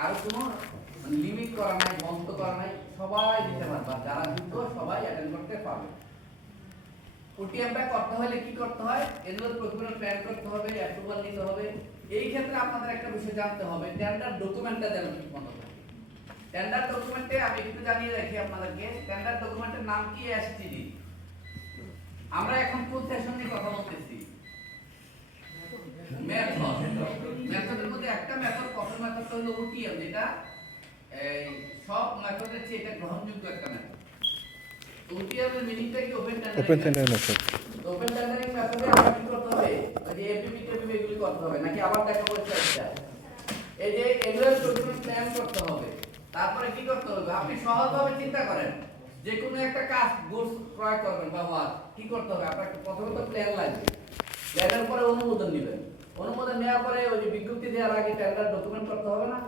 কারো কোনো লিমিট করা নাই, বন্ধ করা নাই, সবাই দিতে পারবে, যারা যোগ্য সবাই অ্যাটেন্ড করতে পারবে। ওটিএমটা করতে হলে কি করতে হয়? এগুলোর প্রক্রিয়া প্ল্যান করতে হবে, অ্যাপ্রুভাল নিতে হবে। এই ক্ষেত্রে আপনাদের একটা বিষয় জানতে হবে, টেন্ডার ডকুমেন্টটা যেন ঠিকমতো থাকে। টেন্ডার ডকুমেন্টে আমি একটু জানিয়ে রাখি আপনাদেরকে, টেন্ডার ডকুমেন্টের নাম কি? এসটিডি। আমরা এখন কোন সেশন নিয়ে কথা বলতেছি? মেথড। মেথডের মধ্যে একটা মেথড, প্রথম মেথডটা হলো ওটিএম, যেটা এই সব মেথডের চেয়ে এটা গ্রহণযোগ্য একটা মেথড। ওটিএম এর মিনিংটা কি? Open tendering method. Open tendering মেথডে আমরা কি করতে হবে? ওই যে এপিপি টেপিপি এগুলি করতে হবে নাকি আবার দেখা হচ্ছে একটা, এই যে এগুলোর ডকুমেন্ট প্ল্যান করতে হবে। তারপরে কি করতে হবে? আপনি সহজভাবে চিন্তা করেন, যে কোনো একটা কাজ গুডস ক্রয় করবেন বা ওয়ার্ক, কি করতে হবে? আপনাকে প্রথমে তো প্ল্যান লাগবে, প্ল্যানের পরে অনুমোদন নেবেন, অনুমোদন নেওয়ার পরে ওই যে বিজ্ঞপ্তি দেওয়ার আগে টেন্ডার ডকুমেন্ট করতে হবে না?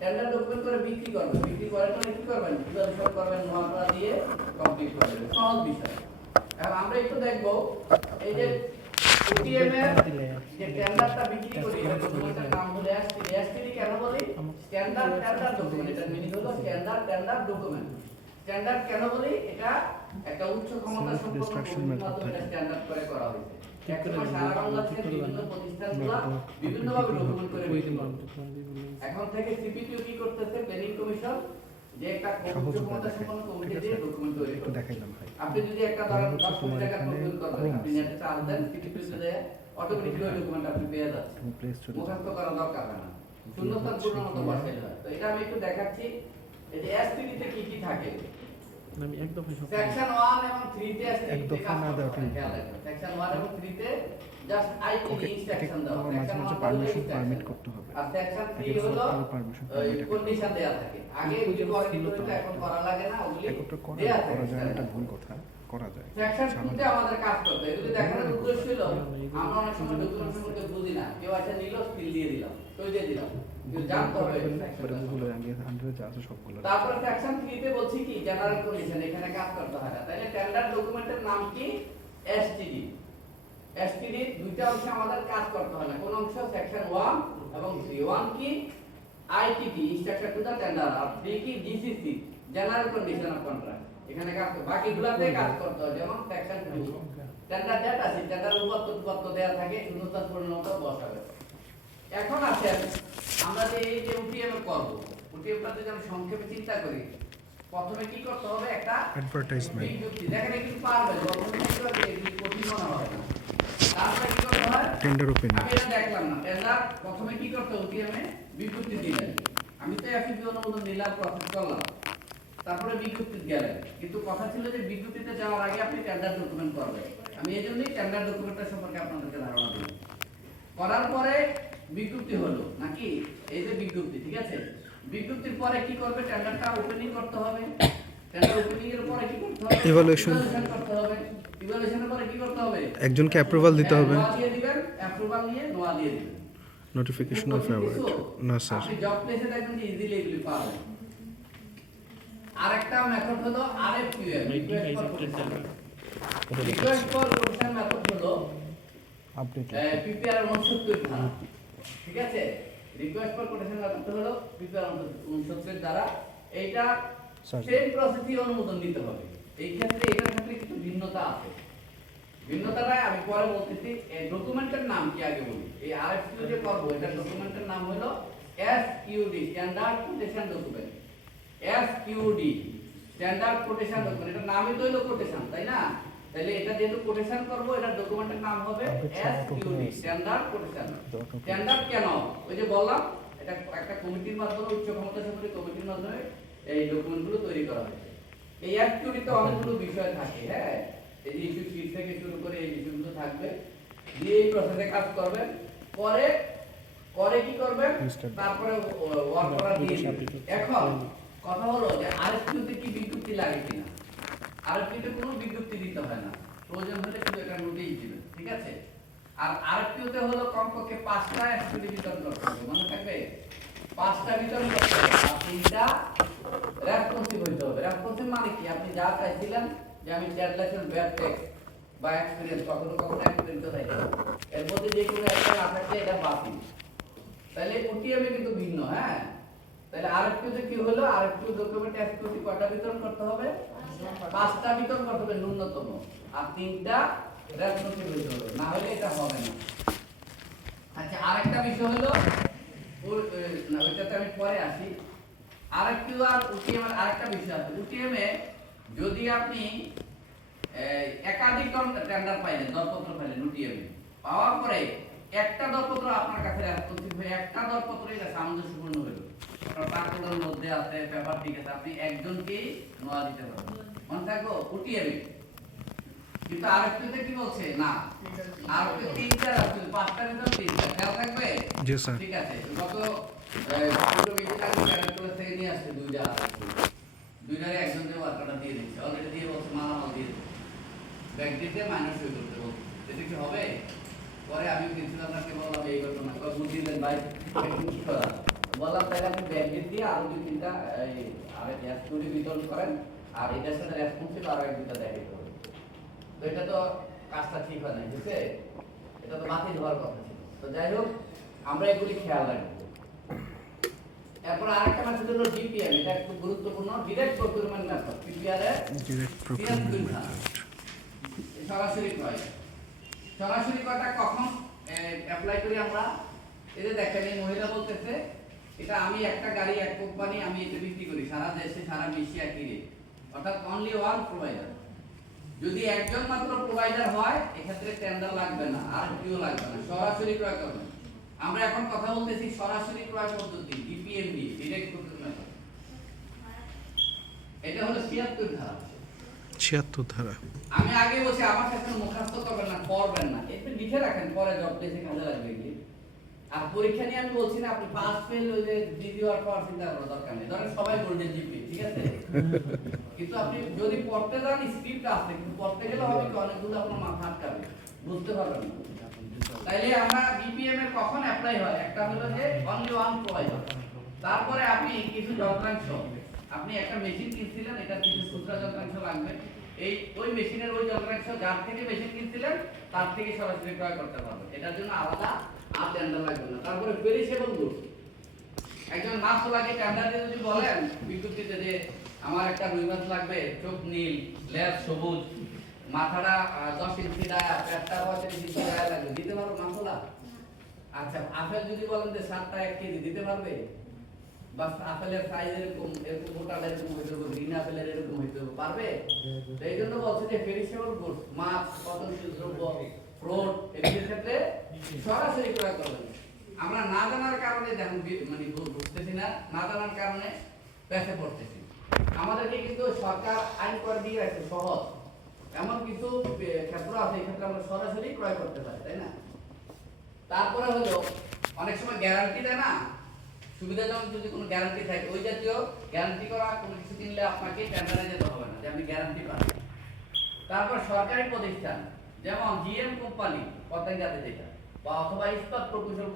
টেন্ডার ডকুমেন্ট করে বিক্রি করবেন, বিক্রি করার পরে কি করবেন? কিভাবে করবেন? নোয়াটা দিয়ে কমপ্লিট করবেন, সহজ বিষয়। এখন আমরা একটু দেখব এই যে ওটিএম এর যে টেন্ডারটা বিক্রি করি, এটা ডকুমেন্টের নাম হলো এসটিডি। এসটিডি কেন বলি? Standard tender document. এটা মিনিং হলো স্ট্যান্ডার্ড টেন্ডার ডকুমেন্ট। স্ট্যান্ডার্ড কেন বলি? এটা একটা উচ্চ ক্ষমতা সম্পন্ন মাধ্যমে স্ট্যান্ডার্ড করে করা হয়েছে। একসময় সারা বাংলাদেশের বিভিন্ন প্রতিষ্ঠানগুলো বিভিন্নভাবে ডকুমেন্ট করে বিক্রি করে। এখন থেকে সিপিটিও কি করতেছে? প্ল্যানিং কমিশন যে একটা উচ্চ ক্ষমতা সম্পন্ন কমিটি দিয়ে ডকুমেন্ট তৈরি করে দেখাইলাম ভাই। আপনি যদি একটা ধরেন 10 কোটি টাকা প্রপোজ করবেন, আপনি নেটে চার্জ দেন, সিপিটিতে দেয়, অটোমেটিক্যালি ওই ডকুমেন্ট আপনি পেয়ে যাচ্ছেন, মুখস্থ করা দরকার হয় না, শূন্যস্থান পূর্ণ মতো বসাইলে হয়। তো এটা আমি একটু দেখাচ্ছি, এই যে এসপিটিতে কি কি থাকে। আমি এক দফা সেকশন 1 এবং 3 তে এক দফা না দেওয়া ঠিক। সেকশন 1 এবং 3 তে জাস্ট আইটি ইনস্ট্রাকশন দাও, সেকশন 1 পারমিশন পারমিট করতে হবে, আর সেকশন 3 হলো কন্ডিশন দেয়া থাকে। আগে ওই যে করে কিন্তু এটা এখন করা লাগে না, ওগুলি দেয়া থাকে। করা যায়, এটা ভুল কথা, করা যায়। সেকশন 2 তে আমাদের কাজ করতে এগুলি দেখানোর উদ্দেশ্য ছিল, আমরা অনেক সময় ডকুমেন্টের মধ্যে বুঝি না, কেউ আছে নিল স্কিল দিয়ে দিলাম, কই দিয়ে দিলাম, জানতে হবে সেকশনগুলো আগে আন্ডারে যা আছে সবগুলো। তারপর সেকশন 3 তে বলছি কি? জেনারেল কন্ডিশন, এখানে কাজ করতে হয় না। তাহলে টেন্ডার ডকুমেন্টের নাম কি? এসটিডি। এসটিডি দুইটা অংশে আমাদের কাজ করতে হয় না। কোন অংশ? সেকশন 1 এবং 3। 1 কি? ITT, instruction to the tender, আর 3 কি? GCC, general condition of contract. এখানে কাজ করতে, বাকিগুলোতে কাজ করতে হয়। যেমন সেকশন 2 টেন্ডার ডেট আছে, টেন্ডার উপপাদ্য দেয়া থাকে, শূন্যস্থান পূর্ণ মতো বসাবে। এখন আসেন আমরা যে এই যে ওটিএম করব, ওটিএমটা যদি আমি সংক্ষেপে চিন্তা করি, প্রথমে কি করতে হবে? একটা অ্যাডভার্টাইজমেন্ট বিজ্ঞপ্তি। দেখেন এটা কিন্তু পারবেন, প্রথমে কি করতে এগুলি কঠিন মনে হয় না। তারপরে কি করতে হয়? Tender opening. আমি এটা দেখলাম না, টেন্ডার প্রথমে কি করতে হবে? ওটিএমে বিজ্ঞপ্তি দিলেন, আমি তো এফিপি অনুমোদন নিলাম, প্রসেস করলাম, তারপরে বিজ্ঞপ্তি গেলেন। কিন্তু কথা ছিল যে বিজ্ঞপ্তিতে যাওয়ার আগে আপনি টেন্ডার ডকুমেন্ট করবেন। আমি এজন্যই টেন্ডার ডকুমেন্টটা সম্পর্কে আপনাদেরকে ধারণা দিই। করার পরে বিজ্ঞপ্তি হলো নাকি? এই যে বিজ্ঞপ্তি, ঠিক আছে? বিজ্ঞপ্তির পরে কি করবে? টেন্ডারটা ওপেনিং করতে হবে। টেন্ডার ওপেনিং এর পরে কি করতে হবে? ইভালুয়েশন করতে হবে। ইভালুয়েশনের পরে কি করতে হবে? একজনকে অ্যাপ্রুভাল দিতে হবে। নোয়া দিয়ে দিবেন, অ্যাপ্রুভাল নিয়ে নোয়া দিয়ে দিবেন। Notification off award. না স্যার, আপনি জব প্লেসে দেখবেন যে ইজিলি এগুলি পাবেন। আরেকটা মেথড হলো আরএফকিউএম, রিকোয়েস্ট ফর কোটেশন মেথড হলো আপডেট পিপিআর 69 ধারা, ঠিক আছে? রিকোয়েস্ট ফর কোটেশন মেথড হলো পিপিআর 69 ধারা। এইটা সেম প্রসেসই অনুমোদন নিতে হবে। এই ক্ষেত্রে এটার ক্ষেত্রে কিছু ভিন্নতা আছে। ভিন্নতাটা আমি পরে বলতেছি। এই ডকুমেন্টের নাম কি আগে বলি। এই আরএফকিউ যে করব, এটা ডকুমেন্টের নাম হলো SQD, standard quotation document. SQD, standard quotation document. এটা নামই তো হলো কোটেশন, তাই না? তাহলে এটা যেহেতু কোটেশন করব, এটা ডকুমেন্টের নাম হবে এসকিউডি, স্ট্যান্ডার্ড কোটেশন। স্ট্যান্ডার্ড কেন? ওই যে বললাম, এটা একটা কমিটির মাধ্যমে, উচ্চ ক্ষমতা সম্পন্ন কমিটির মাধ্যমে এই ডকুমেন্টগুলো তৈরি করা হয়েছে। এই এসকিউডিতে অনেকগুলো বিষয় থাকে, হ্যাঁ, এই যে ইস্যু শীট থেকে শুরু করে এই বিষয়গুলো থাকবে। দিয়ে এই প্রসেসে কাজ করবেন, পরে পরে কি করবেন? তারপরে ওয়ার্ক করা দিয়ে দিবেন। এখন কথা হলো যে আরএফকিউতে কি বিজ্ঞপ্তি লাগে কিনা? আরএফকিউতে কোনো বিজ্ঞপ্তি দিতে হয় না, প্রয়োজন হলে শুধু একটা নোটিশ দিবেন, ঠিক আছে? আর আরএফকিউতে হলো কমপক্ষে 5টা এসকিউডি বিতরণ করতে হবে, মনে থাকবে? 5টা বিতরণ করতে হবে, আর 3টা রেসপন্সিভ হইতে হবে। রেসপন্সিভ মানে কি? আপনি যা চাইছিলেন যে আমি ট্রান্সলেশন ব্যাড টেক্সট বা এক্সপেরিয়েন্স, কখনো কখনো এক্সপেরিয়েন্স চাইছেন, এর মধ্যে যে কোনো একটা না থাকলে এটা বাতিল। তাহলে ওটিএমে কিন্তু ভিন্ন, হ্যাঁ। তাহলে আরএফকিউতে কি হলো, আরএফকিউ ডকুমেন্ট এক্সক্লুসিভ কয়টা বিতরণ করতে হবে, 5টা বিতরণ করতে হবে ন্যূনতম, আর 3টা রেসপন্সিবল হতে হবে, না হলে এটা হবে না। আচ্ছা, আরেকটা বিষয় হলো না, ওইটাতে আমি পরে আসি। আরএফকিউ আর ওটিএম এর আরেকটা বিষয় আছে। ওটিএম এ যদি আপনি একাধিক টেন্ডার পাইলেন, দরপত্র পাইলেন ওটিএম এ, পাওয়ার পরে একটা দরপত্র আপনার কাছে রেসপন্সিভ হয়ে একটা দরপত্রই সামঞ্জস্যপূর্ণ হলো, আপনার টাকাগুলোর মধ্যে আছে, পেপার ঠিক আছে, আপনি একজনকেই নোয়া দিতে পারবেন, মনে থাকবো ওটিএম এ। কিন্তু আরএফকিউতে কি বলছে না, আরএফকিউ 3টা আছে, 5টার ভিতর 3টা, খেয়াল থাকবে। জি স্যার। ঠিক আছে, গত দুটো মিটিং আগে ক্যারেক্টার থেকে নিয়ে আসছে দুইটারে একজন দিয়ে ওয়ার্কারটা দিয়ে দিচ্ছে, অলরেডি দিয়ে বলছে মালামাল দিয়ে দিচ্ছে, ব্যাংক দিতে মাইনাস সই করতে বলছে, এটা কি হবে? পরে আমি প্রিন্সিপালকে বললাম এই ঘটনা, বুদ্ধি দেন ভাই কি করা, বললাম তাহলে আপনি ব্যাংকে দিয়ে আরো 2-3টা স্টুডি বিতরণ করেন, আর এটার সাথে রেসপন্সিবল আরো 1-2টা দেখাইতে হবে। তো এটা তো কাজটা ঠিক হয় না, ঠিক আছে, এটা তো বাতিল হওয়ার কথা ছিল। তো যাই হোক, আমরা এগুলি খেয়াল রাখবো। এরপর আরেকটা মেথড হলো ডিপিএম, এটা একটু গুরুত্বপূর্ণ, ডিরেক্ট প্রকিউরমেন্ট মেথড। ডিপিআর এর ডিরেক্ট প্রকিউরমেন্ট সরাসরি ক্রয়। সরাসরি ক্রয়টা কখন অ্যাপ্লাই করি আমরা? এই যে দেখেন, এই মহিলা বলতেছে এটা আমি একটা গাড়ি, এক কোম্পানি, আমি এটা বিক্রি করি সারা দেশে, সারা বিশ্বে একই রেট, অর্থাৎ অনলি ওয়ান প্রোভাইডার। যদি একজন মাত্র প্রোভাইডার হয়, এক্ষেত্রে টেন্ডার লাগবে না, আর কিউ লাগবে না, সরাসরি ক্রয় করবেন। আমরা এখন কথা বলতেছি সরাসরি ক্রয় পদ্ধতি, ডিপিএম দিয়ে, ডিরেক্ট প্রকিউরমেন্ট। এটা হলো 76 ধারা। 76 ধারা। আমি আগে বলছি আমার কাছে মুখস্থ করবেন না, পড়বেন না, একটু লিখে রাখেন, পরে জব পেজে কাজে লাগবে কি। আর পরীক্ষা নিয়ে আমি বলছি না আপনি পাস ফেল হলে দ্বিতীয় আর পর চিন্তা করার দরকার নেই, ধরেন সবাই গোল্ডেন জিপি, ঠিক আছে, কিন্তু আপনি যদি পড়তে যান স্ক্রিপ্ট আছে, কিন্তু পড়তে গেলে হবে কি অনেকগুলো আপনার মাথা আটকাবে, বুঝতে পারবেন না। তাইলে আমরা বিপিএম এর কখন অ্যাপ্লাই হয়, একটা হলো যে অনলি ওয়ান প্রোভাইডার। তারপরে আপনি কিছু যন্ত্রাংশ, আপনি একটা মেশিন কিনছিলেন, এটা কিছু খুচরা যন্ত্রাংশ লাগবে, এই ওই মেশিনের ওই যন্ত্রাংশ যার থেকে মেশিন কিনছিলেন তার থেকে সরাসরি ক্রয় করতে পারবেন, এটার জন্য আলাদা আর টেন্ডার লাগবে না। তারপরে পেরিশেবল গুডস, একজন মাছ লাগে টেন্ডার দিয়ে যদি বলেন বিজ্ঞপ্তিতে যে আমার একটা রুই মাছ লাগবে, চোখ নীল, লেজ সবুজ, মাথাটা 10 ইঞ্চি ডায়া, পেটটা 35 ইঞ্চি ডায়া লাগবে, দিতে পারবো মাছলা? আচ্ছা, আপেল যদি বলেন যে 7টা 1 কেজি দিতে পারবে? বাস আপেলের সাইজ এরকম, এরকম গোটাটা এরকম হইতে হবে, গ্রিন আপেলের এরকম হইতে হবে, পারবে? তো এই জন্য বলছে যে পেরিশেবল গুডস, মাছ, পচনশীল দ্রব্য, ফ্রুট, এগুলোর ক্ষেত্রে সরাসরি ক্রয় করবেন। আমরা না জানার কারণে দেখুন মানে বুঝতেছি না, না জানার কারণে পেছে পড়তেছি। আমাদেরকে কিন্তু সরকার আইন করে দিয়ে রাখছে সহজ, এমন কিছু ক্ষেত্র আছে এই ক্ষেত্রে আমরা সরাসরি ক্রয় করতে পারি, তাই না? তারপরে হলো অনেক সময় গ্যারান্টি দেয় না, সুবিধাজনক যদি কোনো গ্যারান্টি থাকে, ওই জাতীয় গ্যারান্টি করা কোনো কিছু কিনলে আপনাকে টেন্ডারে যেতে হবে না, যে আপনি গ্যারান্টি পাবেন। তারপর সরকারি প্রতিষ্ঠান যেমন জিএম কোম্পানি পতেঙ্গাতে যেটা, বা অথবা ইস্পাত প্রকৌশল